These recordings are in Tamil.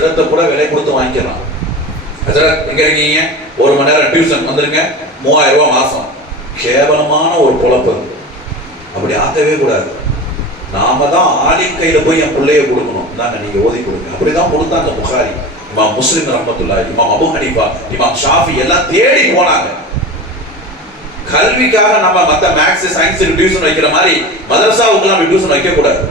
ஹஜ்ரத்தை கூட விலை கொடுத்து வாங்கிக்கலாம். ஹஜ்ரத் எங்க இருக்கீங்க, 1 மணி நேரம் டியூஷன் வந்துருங்க, 3000 ரூபாய் மாசம். கேவலமான ஒரு பொழப்பு. அப்படி ஆக்கவே கூடாது. நாம தான் ஆலிம் கையில போய் என் பிள்ளைய கொடுக்கணும். தாங்க நீங்க ஓதி கொடுங்க. அப்படிதான் கொடுத்தாங்க புகாரி, இமாம் முஸ்லிம் ரஹ்மத்துல்லாஹி, இமாம் அபூ ஹனீஃபா, இமாம் ஷாஃபி எல்லாம் தேடி போனாங்க. கல்விக்காக நம்ம மத்த மேக்ஸ் சயின்ஸுக்கு டியூஷன் வைக்கிற மாதிரி மதரசாவுக்குலாம் டியூஷன் வைக்க கூடாது.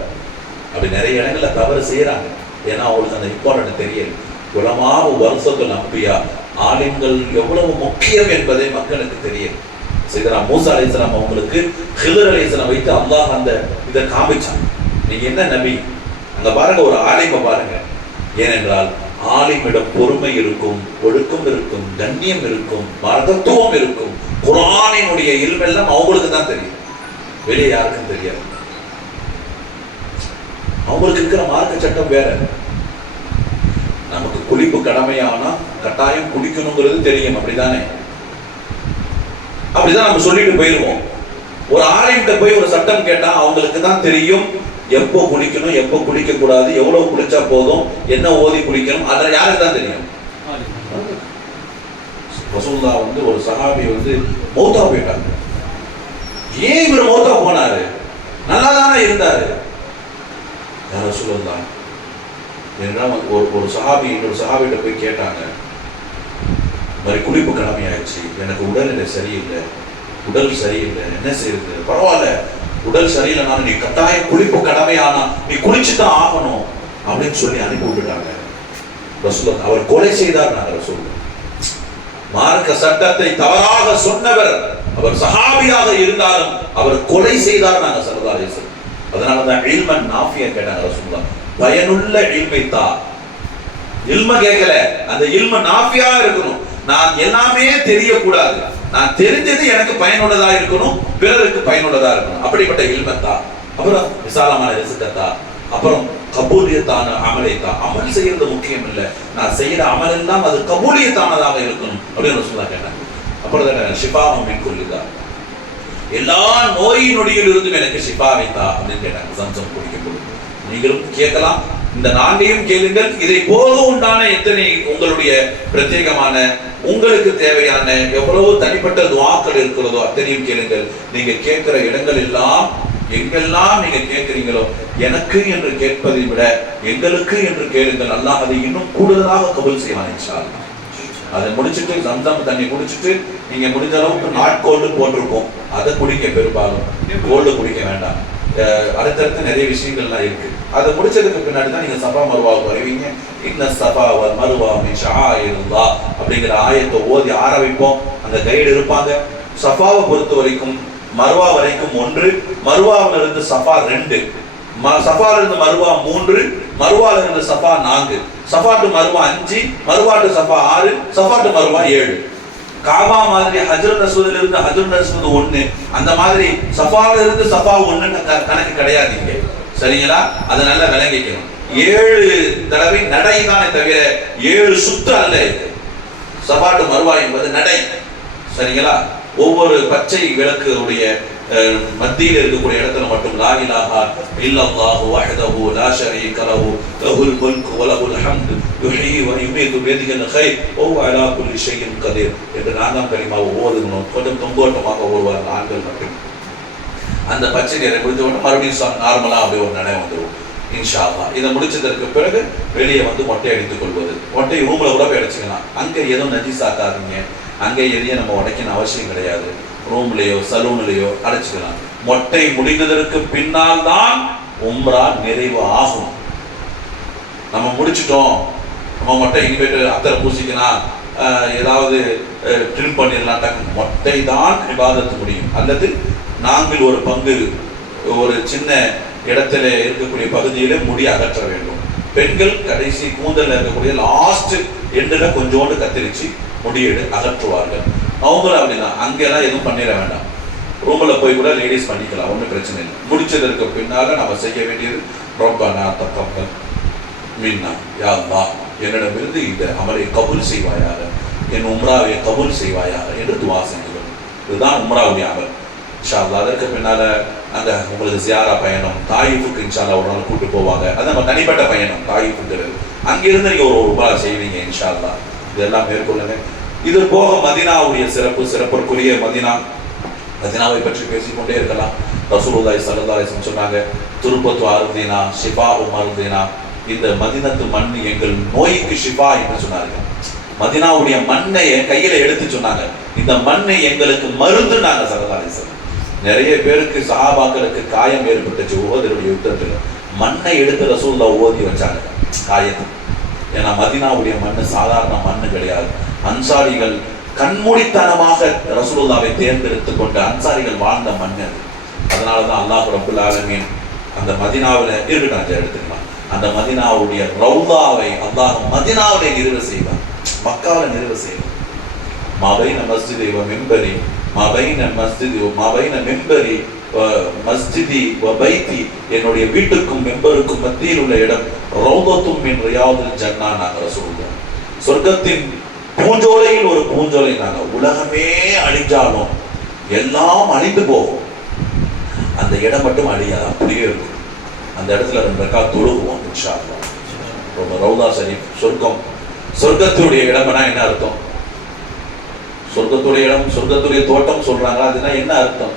அப்படி நிறைய இடங்கள்ல தவறு செய்யறாங்க. ஏன்னா அவங்களுக்கு அந்த இம்பார்ட்டன்ட் தெரியல. உலமாவு வருஷத்துல நம்பியா ஆலிம்கள் எவ்வளவு முக்கியம் என்பதை மக்களுக்கு தெரியும். சையதுனா மூசா அலைஹிஸ்ஸலாம் அவங்களுக்கு ஹிதர் அலைஹிஸ்ஸலாம் வைத்து அல்லாஹ் அந்த இதை காமிச்சான். நீங்க என்ன நபி, அங்க பாருங்க ஒரு ஆலிமை பாருங்க. ஏனென்றால் ஆலிமிடம் பொறுமை இருக்கும், ஒழுக்கம் இருக்கும், கண்ணியம் இருக்கும், மகத்துவம் இருக்கும். குர்ஆனினுடைய இல்ம் எல்லாம் அவங்களுக்கு தான் தெரியும், வெளியே யாருக்கும் தெரியாது. அவங்களுக்கு இருக்கிற மார்க்க சட்டம் வேற. நமக்கு குளிப்பு கடமையானா கட்டாயம் குடிக்கணுங்கிறது தெரியும், அப்படிதானே? அப்படிதான் நம்ம சொல்லிட்டு போயிருவோம். ஒரு ஆலிம்கிட்ட போய் ஒரு சட்டம் கேட்டா அவங்களுக்கு தான் தெரியும் எப்போ குளிக்கணும், எப்போ குளிக்க கூடாது, எவ்வளவு குளிச்சா போதும், என்ன ஓதி குளிக்கணும், அதில் யாருக்கு தான் தெரியும்? ரசூலுல்லாஹ் ஒரு சஹாபி மௌத்தா போயிட்டாங்க. ஏன் இவர் மௌத்தா போனாரு? நல்லா தானே இருந்தாரு. யா ரசூலுல்லாஹ், ஒரு சஹாபி இன்னொரு சஹாபிட்ட போய் கேட்டாங்க, மாதிரி குளிப்பு கடமையாயிடுச்சு, எனக்கு உடல்நிலை சரியில்லை, உடல் சரியில்லை, என்ன செய்யுது? பரவாயில்ல, உடல் சரியில்லைனாலும் நீ கட்டாயம் குளிப்பு கடமையானா நீ குளிச்சுதான் ஆகணும் அப்படின்னு சொல்லி அனுப்பி விட்டுட்டாங்க. ரசூலுல்லாஹ் அவர் கொலை செய்தார். நாங்க ரசூலுல்லாஹ் மார்க்க சட்டத்தை தவறாக சொன்னவர், அவர் சஹாபியாக இருந்தாலும் அவர் கொலை செய்தார். நாங்க ஸல்லல்லாஹு அலைஹி வஸல்லம் அதனாலதான் இல்மன் நாஃபியா கேட்டாங்க ரசூலுல்லாஹ், பயனுள்ள இல்மை தா. இல்ம கேட்கல, அந்த இல்ம நாஃபியா இருக்கணும். நான் எல்லாமே தெரியக்கூடாது, நான் தெரிஞ்சது எனக்கு பயனுள்ளதா இருக்கணும், பிறருக்கு பயனுள்ளதா இருக்கணும். அப்படிப்பட்ட இல்மத்தா. அப்புறம் விசாலமான ரிஸ்கத்தா. அப்புறம் கபூலியத்தான அமலைத்தா. அமல் செய்யறது முக்கியம் இல்லை, நான் செய்யற அமல் எல்லாம் அது கபூலியத்தானதாக இருக்கணும் அப்படின்னு ரசூலுல்லாஹ் கேட்டாங்க. அப்புறம் ஷிஃபாவும் மின் குல்லிதா, எல்லா நோய் நொடியில் இருந்தும் எனக்கு ஷிஃபாவைத்தா அப்படின்னு கேட்டாங்க. சம்சம் குடிக்கப்படும். நீங்களும் கேட்கலாம், இந்த 4ஐயும் கேளுங்கள். இதை போல உண்டான எத்தனை உங்களுடைய பிரத்யேகமான உங்களுக்கு தேவையான எவ்வளவு தனிப்பட்ட துஆக்கள் இருக்கிறதோ அத்தனையும் கேளுங்கள். நீங்க கேட்கிற இடங்கள் எல்லாம் எங்கெல்லாம் நீங்க கேட்கிறீங்களோ எனக்கு என்று கேட்பதை விட எங்களுக்கு என்று கேளுங்கள். அல்லாஹ் அதை இன்னும் கூடுதலாக கபூல் செய்வான் இன்ஷா அல்லாஹ். அதை முடிச்சுட்டு சம்சம் தண்ணி குடிச்சிட்டு நீங்க முடிஞ்ச அளவுக்கு நாட்கோல்டு போட்டிருக்கோம், அதை குடிக்க. பெரும்பாலும் கோல்டு குடிக்க வேண்டாம். அடுத்தடுத்து நிறைய விஷயங்கள்லாம் இருக்கு. அதை முடிச்சதுக்கு பின்னாடி தான் நீங்க சஃபா மருவாவுக்கு வருவீங்க. இன்ன ஸஃபா வல் மர்வா மின் ஷஆயிரில்லாஹ் அப்படிங்கிற ஆயத்தை ஓதி ஆரம்பிப்போம். அந்த கைடு இருப்பாங்க. சஃபாவை பொறுத்த வரைக்கும் மர்வா வரைக்கும் 1, மர்வாவில இருந்து சஃபா 2, சஃபால இருந்து மர்வா 3, மர்வால இருந்து Safa 4, Safa to Marwah 5, Marwah to Safa 6, Safa to Marwah 7. Kaaba மாதிரி ஹஜ்ரத் அஸ்வத்ல இருந்து ஹஜ்ரத் அஸ்வத் 1, அந்த மாதிரி சஃபால இருந்து சஃபா 1 கணக்கு கிடையாது இங்க. சரிங்களா? அதை நல்லா விளங்கிக்கணும். 7 தடவை நடை தானே தவிர 7 சுத்து அல்ல. சஃபா டு மர்வா என்பது நடை. சரிங்களா? ஒவ்வொரு பச்சை விளக்குடைய மத்தியில் இருக்கக்கூடிய இடத்துல மட்டும் லா இலாஹா இல்லல்லாஹு வஹ்தஹு லா ஷரீக லஹு லஹுல் முல்கு வ லஹுல் ஹம்து யுஹ்யி வ யுமீது பியதிஹில் கைர் வ ஹுவ அலா குல்லி ஷைஇன் கதீர் என்று 4ஆம் கலிமாவை ஓதுகணும். கொஞ்சம் தொங்கோட்டமாக ஓடுவார் ஆண்கள் மட்டும். அந்த பச்சை நிறை முடிஞ்ச உடனே மறுபடியும் நார்மலா அப்படியே ஒரு நடை வந்துடும் இன்ஷா அல்லாஹ். இதை முடிச்சதற்கு பிறகு வெளியே மொட்டை அடித்துக் கொள்வது. மொட்டை ரூம்ல கூட போய் அடிச்சுக்கலாம். அங்க எதுவும் நஜீஸாக்காதீங்க. அங்கே எதையும் நம்ம உடைக்கணும் அவசியம் கிடையாது. ரூம்லயோ சலூன்லயோ அடைச்சுக்கலாம். மொட்டை முடிந்ததற்கு பின்னால் தான் உம்ரா நிறைவு ஆகும். நம்ம முடிச்சிட்டோம், நம்ம மொட்டை இனிமேட்டு அத்தரை பூசிக்கலாம், ஏதாவது ட்ரிம் பண்ணிடலாம். மொட்டை தான் இபாதத்து முடியும். அல்லது நாங்கள் ஒரு பங்கு ஒரு சின்ன இடத்துல இருக்கக்கூடிய பகுதியில முடி அகற்ற வேண்டும். பெண்கள் கடைசி கூந்தல் இருக்கக்கூடிய லாஸ்ட் எண்டுல கொஞ்சோண்டு கத்திரிச்சு முடியெடு அகற்றுவார்கள். அவங்களும் அப்படிதான். அங்கெல்லாம் எதுவும் பண்ணிட வேண்டாம். ரூம்ல போய் கூட லேடிஸ் பண்ணிக்கலாம், ஒன்றும் பிரச்சனை இல்லை. முடிச்சதற்கு பின்னால நம்ம செய்ய வேண்டியது ரப்பனா தக்கப்பல் மின்னா யா அல்லாஹ், என்னிடமிருந்து இந்த அமலை கபூல் செய்வாயாக, என் உம்ராவை கபூல் செய்வாயாக என்று துவா செஞ்சுக்கணும். இதுதான் உம்ராவுடைய அமல். இன்ஷா அல்லாஹ். அதற்கு பின்னால அங்க உங்களுக்கு ஜியாரா பயணம், தாயிஃபுக்கு இன்ஷா அல்லாஹ் ஒரு நாள் கூட்டு போவாங்க. அது நம்ம தனிப்பட்ட பயணம். தாயிஃபுங்கிறது அங்கிருந்து நீங்க ஒரு உபா செய்வீங்க இன்ஷா அல்லாஹ். இதெல்லாம் மேற்கொள்ளுங்க. இது போக மதீனாவுடைய சிறப்புக்குரிய மதீனாவை பற்றி பேசிக்கொண்டே இருக்கலாம். ரசூலுல்லாஹி ஸல்லல்லாஹு அலைஹி வஸல்லம் சொன்னாங்க, துருபத்து அர்தீனா ஷிஃபாஉ மர்தீனா, இந்த மதீனத்து மண் எங்கள் நோய்க்கு ஷிஃபா என்று சொன்னார்கள். மதீனாவுடைய மண்ணை கையில எடுத்து சொன்னாங்க, இந்த மண்ணை எங்களுக்கு மருந்து. நாங்க ஸல்லல்லாஹு அலைஹி வஸல்லம் நிறைய பேருக்கு சஹாபாக்களுக்கு காயம் ஏற்பட்டுச்சு உஹதுடைய யுத்தத்துல, மண்ணை எடுத்து ரசூலுல்லாஹ் ஓதி வச்சாங்க காயத்தை. ஏன்னா மதீனாவுடைய மண்ணு சாதாரண மண்ணு கிடையாது. அன்சாரிகள் கண்மூடித்தனமாக ரசூலுல்லாஹ்வை தேர்ந்தெடுத்துக் கொண்ட அன்சாரிகள் வாழ்ந்த மண் அது. அதனாலதான் அல்லாஹ் ரப்புல் ஆலமீன் அந்த மதீனாவில் இருக்கட்டும் எடுத்துக்கலாம், அந்த மதீனாவுடைய ரௌதாவை அல்லாஹ் மதீனாவிலே நிறுவ செய்வார், மக்காவில் நிறுவ செய்வார். மபைன மஸ்ஜிதி வ மிம்பரி, மபைன மிம்பரி மஸ்ஜிதி வ பைத்தி, என்னுடைய வீட்டுக்கும் மெம்பருக்கும் மத்தியில் உள்ள இடம் ரௌதத்தும் மின் ரியாதில் ஜன்னா. நாங்கள் சொல்லுவோம் சொர்க்கத்தின் பூஞ்சோலையில் ஒரு பூஞ்சோலை. நாங்கள் உலகமே அழிஞ்சாலும் எல்லாம் அழிந்து போகும், அந்த இடம் மட்டும் அழியாது, அப்படியே இருக்கும். அந்த இடத்துல 2 ரக்காத் தொழுகுவோம் இன்ஷா அல்லாஹ். ரௌதா ஷரீஃப் சொர்க்கத்துடைய இடம்னா என்ன அர்த்தம்? சொர்க்கத்துடைய இடம், சொர்க்கத்துடைய தோட்டம் சொல்றாங்க, அதுனா என்ன அர்த்தம்?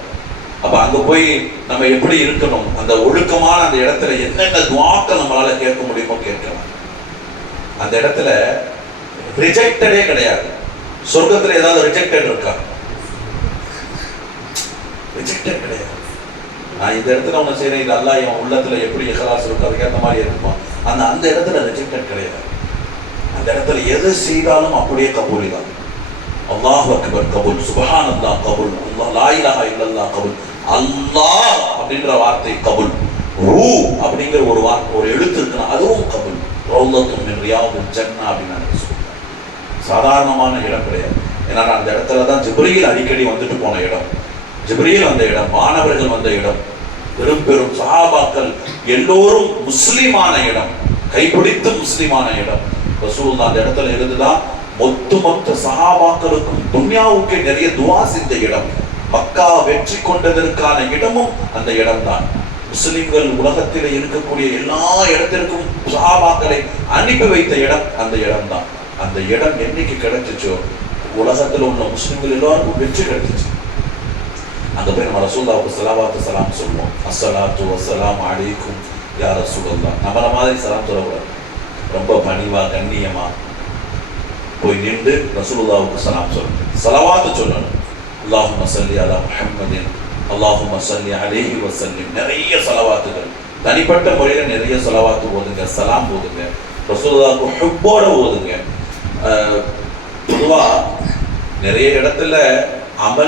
அப்ப அங்க போய் நம்ம எப்படி இருக்கணும், அந்த ஒழுக்கமான அந்த இடத்துல என்னென்ன துஆக்கள் நம்மளால கேட்க முடியுமோ கேட்கலாம். அந்த இடத்துல ரிஜெக்டடே கிடையாது. சொர்க்கத்துல ஏதாவது ரிஜெக்டட் இருக்கா? ரிஜெக்டட் கிடையாது. நான் இந்த இடத்துல ஒண்ணு செய்யறேன், இது அல்லாஹ் என் உள்ளத்துல எப்படி இஹ்லாஸ் இருக்கோ அதுக்கேற்ற மாதிரி இருக்குமா, அந்த இடத்துல ரிஜெக்டட் கிடையாது. அந்த இடத்துல எது செய்தாலும் அப்படியே கபூல் தான். அல்லாஹ் அக்பர் கபூல், சுப்ஹானல்லாஹ் கபூல், அல்லாஹ் லா இலாஹா இல்லல்லாஹ் கபூல், அல்லாஹ் அப்படின்ற வார்த்தை கபூல், ரூ அப்படிங்கிற ஒரு எழுத்து இருக்குன்னா அதுவும் கபூல். ரௌதத்தும் மின் ரியாதில் ஜன்னா அப்படின்னு சொல்றாங்க. சாதாரணமான இடம் கிடையாது. ஏன்னா அந்த இடத்துல தான் ஜிப்ரீல் அடிக்கடி வந்துட்டு போன இடம், ஜிப்ரீல் வந்த இடம், மாணவர்கள் வந்த இடம், பெரும் சஹாபாக்கள் எல்லோரும் முஸ்லிமான இடம், கைப்பிடித்து முஸ்லிமான இடம். ரசூலுல்லாஹ் அந்த இடத்துல இருந்துதான் மொத்த சஹாபாக்களுக்கும் துன்யாவுக்கு நிறைய துஆ செஞ்ச இடம். மக்கா வெற்றி கொண்டதற்கான இடமும் அந்த இடம்தான். முஸ்லிம்கள் உலகத்தில் இருக்கக்கூடிய எல்லா இடத்திற்கும் சஹாபாக்களை அனுப்பி வைத்த இடம் அந்த இடம்தான். அந்த இடம் என்னைக்கு கிடைச்சிச்சோ உலகத்தில் உள்ள முஸ்லிம்கள் எல்லாருக்கும் வெற்றி கிடைச்சிச்சு. அங்க போய் நம்ம ரசூலுல்லாஹ்வுக்கு ஸலவாத்து ஸலாம் சொல்லுவோம். அஸ்ஸலாத்து வஸ்ஸலாமு அலைக்கும் யா ரசூலல்லாஹ். நம்மள மாதிரி சலாம் சொல்லக்கூடாது, ரொம்ப பணிவா கண்ணியமா போய் நின்று ரசூலுல்லாஹ்வுக்கு சலாம் சொல்லணும், ஸலவாத்து சொல்லணும். அல்லாஹும்ம ஸல்லி அலா முஹம்மதின், அல்லாஹும்ம ஸல்லி அலைஹி வஸல்லிம். நிறைய ஸலவாத்துகள், தனிப்பட்ட முறையில் நிறைய ஸலவாத்து ஓதுங்க, சலாம் ஓதுங்க, ரசூலுல்லாஹ்வுக்கு ஹுப்போட ஓதுங்க. பொதுவா நிறைய இடத்துல அமல்